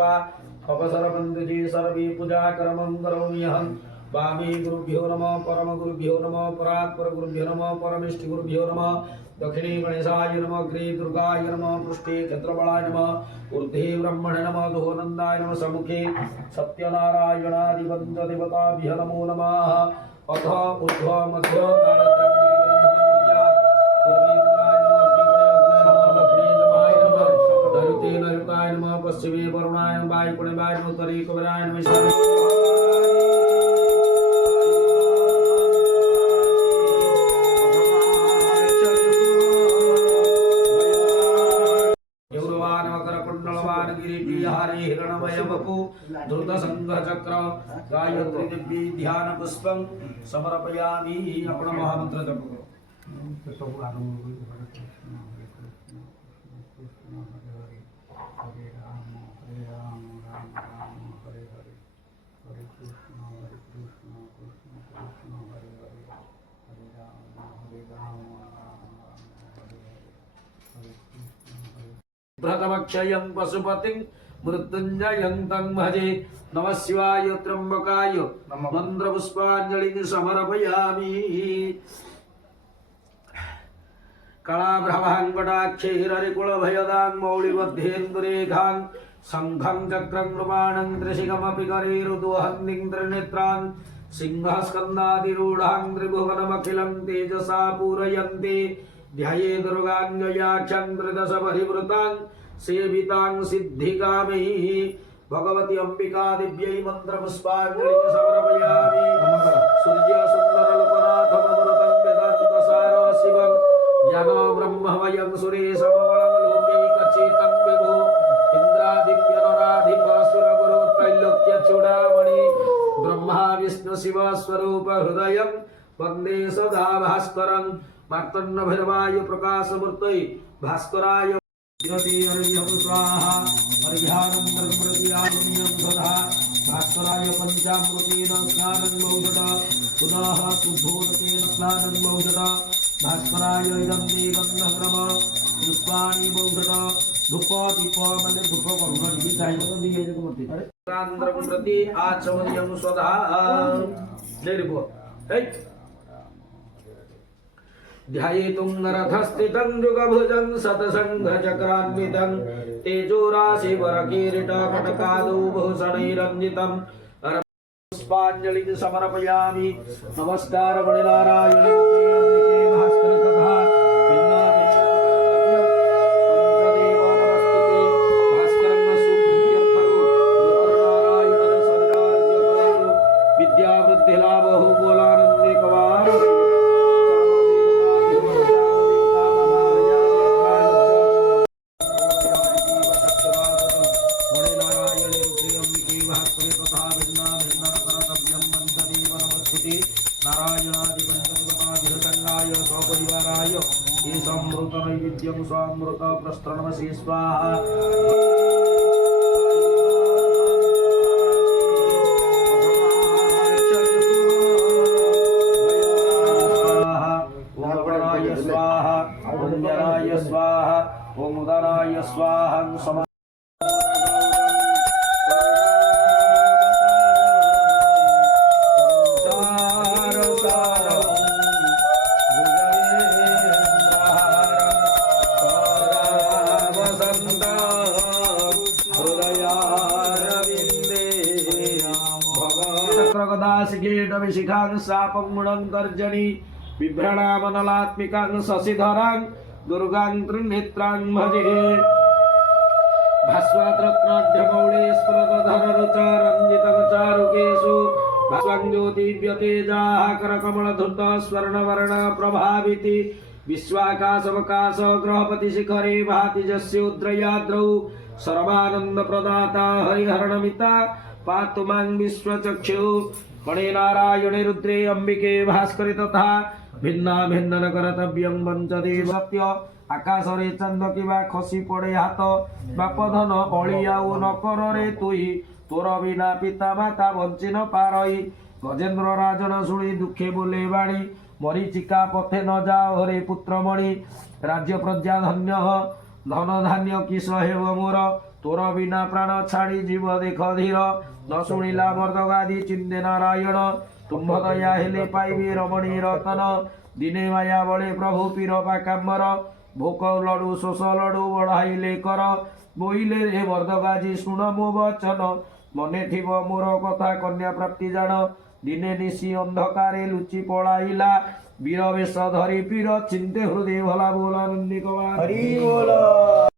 सर्वा अवसरबन्धुजी सर्वे पूजा कर्मं करोमि अहं वामी गुरुभ्यो नमः परम गुरुभ्यो नमः परात्पर गुरुभ्यो नमः परमेष्टि गुरुभ्यो नमः दक्षिणे गणेशाय नमः अग्रे दुर्गाय नमः पृष्ठे क्षेत्रबलाय नमः ऊर्ध्वे ब्रह्मणे नमः दोनन्दाय नमः सम्मुखे सत्यनारायणादिवन्द्य देवताभ्यो नमो नमः अथ ऊर्ध्व मध्य नरुताय नमः पश्चिमे वरुणाय नमः वायुपुणे वाय नमः उत्तरे कुबेराय नमः द्रुत संघ चक्र गायत्री दिव्य ध्यान पुष्पं समर्पयामि अपना महामंत्र जप करो भ्रतमक्षयं पशुपतिं मृत्युंजयं तं भजे नमः शिवाय त्र्यंबकाय मंत्रपुष्पांजलिं समर्पयामि कलाभ्रवां कटाक्षैररिकुलभयदां मौलिबद्धेन्दुरेखां शंखं चक्रं कृपाणं त्रिशिखमपि करेरुदुहन्निं त्रिनेत्रां सिंहस्कन्दादिरूढां त्रिभुवनमखिलं तेजसा पूरयन्ति ध्याये दुर्गाङ्गयाख्यां त्रिदश परिवृतां सेवितां सिद्धिकामैः भगवती अंबिका दिव्यै मन्त्रपुष्पाञ्जलिं समर्पयामि सूर्यसुन्दरलोकनाथममृतं वेदान्तसार शिवं ज्ञानो ब्रह्ममयं सुरेशमवलं लोकैकचेतं विभो इन्द्रादित्यनराधिपासुरगुरु त्रैलोक्यचूडामणि ब्रह्मा विष्णु शिवस्वरूप हृदयं वन्दे सदा भास्करं मार्तण्डभैरवाय प्रकाशमूर्तये भास्कराय स्वाहा अर्घ्यानन्तरं प्रतियागम्यं सदा भास्कराय पञ्चामृतेन स्नानं मौषध पुनः शुद्धोदकेन स्नानं मौषध भास्कराय इदं ते गन्धक्रम पुष्पाणि मौषध धूप दीप माने धूप करुण दिखाई दिए जो मते आंध्रं प्रति आचमनीयं सदा निर्भो ध्यायेतुं नरथस्थितं युगभुजं शतसङ्घचक्रान्वितं तेजोराशिवरकिरीटकटकादौ भूषणैरञ्जितं पुष्पाञ्जलिं समर्पयामि नमस्कार मणिनारायणे भास्कर तथा विद्यावृद्धिलाभो बोलानन्दे कवार नैवेद्यं स्वामृत प्रस्तरणमसि स्वाहा ओम गणाय स्वाहा ओम जराय स्वाहा ओम उदराय स्वाहा शिखां सापं मुणं गर्जनी बिभ्रणामनलात्मिकां शशिधरां दुर्गां त्रिनेत्रां भजे भास्वत्रत्नाढ्यमौळे स्फुरतधररुचारञ्जितं चारुकेषु भास्वं ज्योतिव्यतेजाः करकमलधृत स्वर्णवर्ण प्रभाविति विश्वाकाशवकाश ग्रहपति शिखरे भाति जस्योद्रयाद्रौ सर्वानन्दप्रदाता हरिहरणमिता पातु मां विश्वचक्षु मणि नारायणे रुद्रे अंबिके भास्करी तथा भिन्ना भिन्न न कर्तव्यं वंचदेव सत्य आकाशरे चंद किबा खसी पड़े हाथ बापधन अलियाऊ न करे तुई तोर बिना पिता माता बंची न पारई गजेन्द्र राजन शुणी दुखे बोले बाणी मरीचिका पथे न जाओ हरे पुत्रमणि राज्य प्रजा धन्य धन धान्य किस हेव मोर तोर बिना प्राण छाड़ी जीव देख धीर न शुणिला मर्दगादी चिंदे नारायण तुम्भ दया हेले पाइबे रमणी रतन दिने माया बड़े प्रभु पीर पाकाम्बर भोक लडु शोष लडु बढ़ाइले कर बोइले रे मर्दगाजी शुण मो वचन मने थिब मोर कथा कन्या प्राप्ति जान दिने निशी अंधकारे लुचि पलाइला वीर वेश धरी पीर चिंते हृदय भला बोला नंदी कुमार हरि बोल।